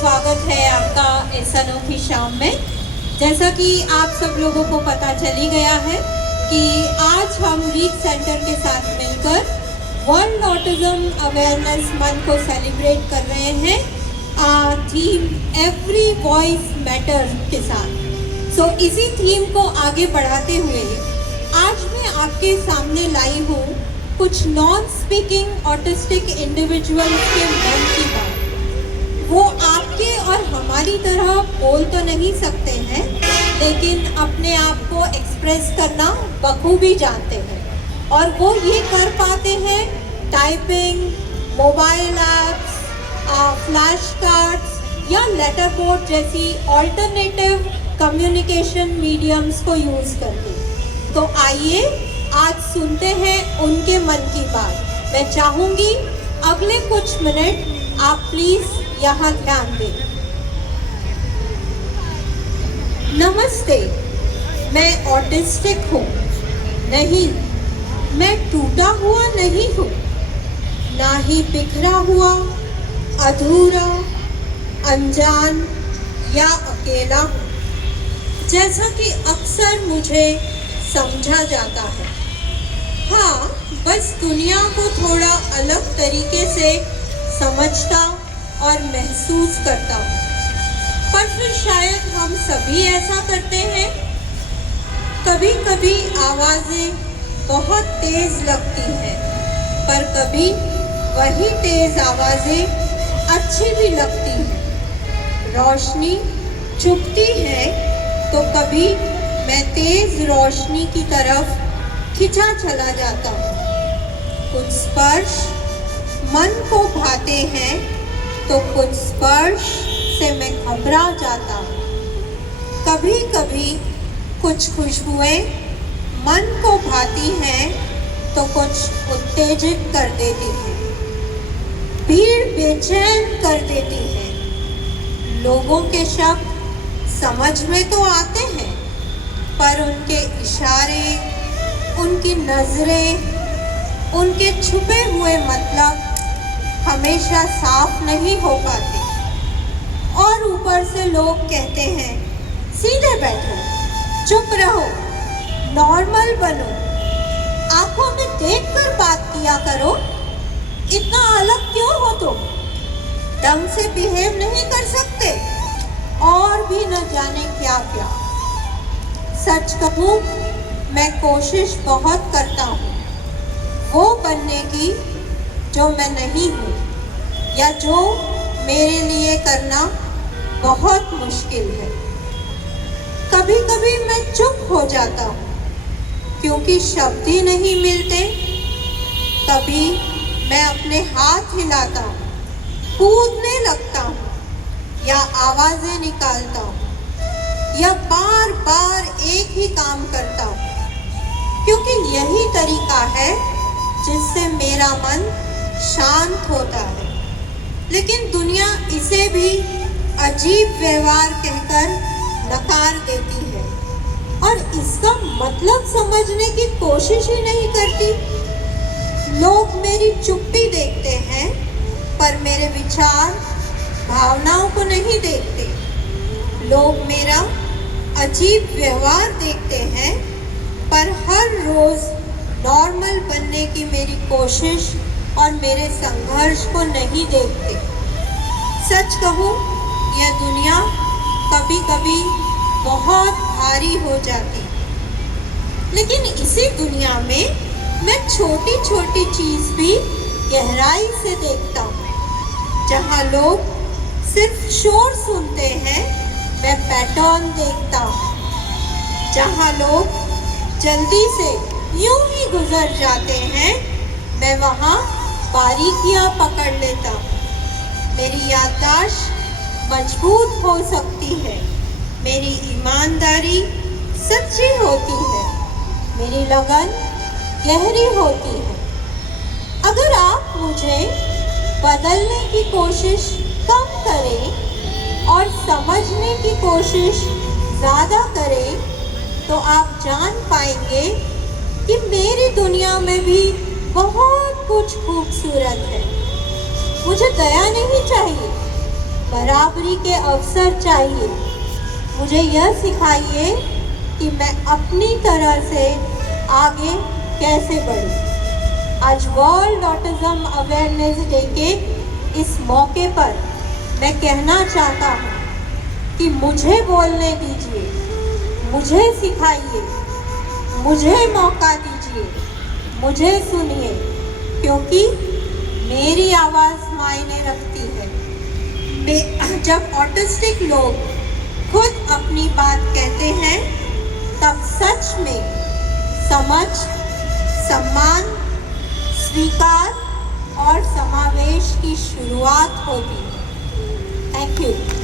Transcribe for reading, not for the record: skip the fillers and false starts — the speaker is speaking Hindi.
स्वागत है आपका इस अनोखी शाम में। जैसा कि आप सब लोगों को पता चल ही गया है कि आज हम रीच सेंटर के साथ मिलकर वर्ल्ड ऑटिज्म अवेयरनेस मंथ को सेलिब्रेट कर रहे हैं थीम एवरी वॉइस मैटर के साथ। सो इसी थीम को आगे बढ़ाते हुए आज मैं आपके सामने लाई हूँ कुछ नॉन स्पीकिंग ऑटिस्टिक इंडिविजुअल्स के मन की बात। वो आपके और हमारी तरह बोल तो नहीं सकते हैं, लेकिन अपने आप को एक्सप्रेस करना बखूबी जानते हैं और वो ये कर पाते हैं typing, mobile apps, flash cards या लेटर बोर्ड जैसी ऑल्टरनेटिव कम्युनिकेशन मीडियम्स को यूज़ करके। तो आइए आज सुनते हैं उनके मन की बात। मैं चाहूँगी अगले कुछ मिनट आप प्लीज़ यहाँ ध्यान दें। नमस्ते, मैं ऑटिस्टिक हूँ। नहीं, मैं टूटा हुआ नहीं हूँ, ना ही बिखरा हुआ, अधूरा, अनजान या अकेला हूँ, जैसा कि अक्सर मुझे समझा जाता है। हाँ, बस दुनिया को थोड़ा अलग तरीके से समझता और महसूस करता हूँ। पर फिर शायद हम सभी ऐसा करते हैं। कभी कभी आवाज़ें बहुत तेज़ लगती हैं, पर कभी वही तेज़ आवाज़ें अच्छी भी लगती हैं। रोशनी चुभती है तो कभी मैं तेज़ रोशनी की तरफ खिंचा चला जाता हूँ। कुछ स्पर्श मन को भाते हैं तो कुछ स्पर्श से मैं घबरा जाता हूँ। कभी कभी कुछ खुशबुएं मन को भाती हैं तो कुछ उत्तेजित कर देती हैं। भीड़ बेचैन कर देती है। लोगों के शब्द समझ में तो आते हैं, पर उनके इशारे, उनकी नज़रें, उनके छुपे हुए मतलब हमेशा साफ नहीं हो पाते। और ऊपर से लोग कहते हैं सीधे बैठो, चुप रहो, नॉर्मल बनो, आंखों में देखकर बात किया करो, इतना अलग क्यों हो तुम, ढंग से बिहेव नहीं कर सकते, और भी न जाने क्या क्या। सच कहूँ, मैं कोशिश बहुत करता हूँ वो बनने की जो मैं नहीं हूँ, या जो मेरे लिए करना बहुत मुश्किल है। कभी कभी मैं चुप हो जाता हूँ क्योंकि शब्द ही नहीं मिलते। कभी मैं अपने हाथ हिलाता हूँ, कूदने लगता हूँ, या आवाज़ें निकालता हूँ, या बार बार एक ही काम करता हूँ, क्योंकि यही तरीका है जिससे मेरा मन शांत होता है। लेकिन दुनिया इसे भी अजीब व्यवहार कहकर नकार देती है और इसका मतलब समझने की कोशिश ही नहीं करती। लोग मेरी चुप्पी देखते हैं, पर मेरे विचार, भावनाओं को नहीं देखते। लोग मेरा अजीब व्यवहार देखते हैं, पर हर रोज़ नॉर्मल बनने की मेरी कोशिश और मेरे संघर्ष को नहीं देखते। सच कहूँ, यह दुनिया कभी कभी बहुत भारी हो जाती, लेकिन इसी दुनिया में मैं छोटी छोटी चीज़ भी गहराई से देखता हूँ। जहाँ लोग सिर्फ शोर सुनते हैं, मैं पैटर्न देखता हूँ। जहाँ लोग जल्दी से यूं ही गुजर जाते हैं, मैं वहाँ बारीकियाँ पकड़ लेता हूँ। मेरी याददाश्त मजबूत हो सकती है, मेरी ईमानदारी सच्ची होती है, मेरी लगन गहरी होती है। अगर आप मुझे बदलने की कोशिश कम करें और समझने की कोशिश ज़्यादा करें, तो आप जान पाएंगे कि मेरी दुनिया में भी बहुत कुछ खूबसूरत है। मुझे दया नहीं चाहिए, बराबरी के अवसर चाहिए। मुझे यह सिखाइए कि मैं अपनी तरह से आगे कैसे बढ़ूं। आज वर्ल्ड ऑटिज्म अवेयरनेस डे के इस मौके पर मैं कहना चाहता हूँ कि मुझे बोलने दीजिए, मुझे सिखाइए, मुझे मौका दीजिए, मुझे सुनिए, क्योंकि मेरी आवाज़ मायने रखती है। जब ऑटिस्टिक लोग खुद अपनी बात कहते हैं तब सच में समझ, सम्मान, स्वीकार और समावेश की शुरुआत होती है। Thank you.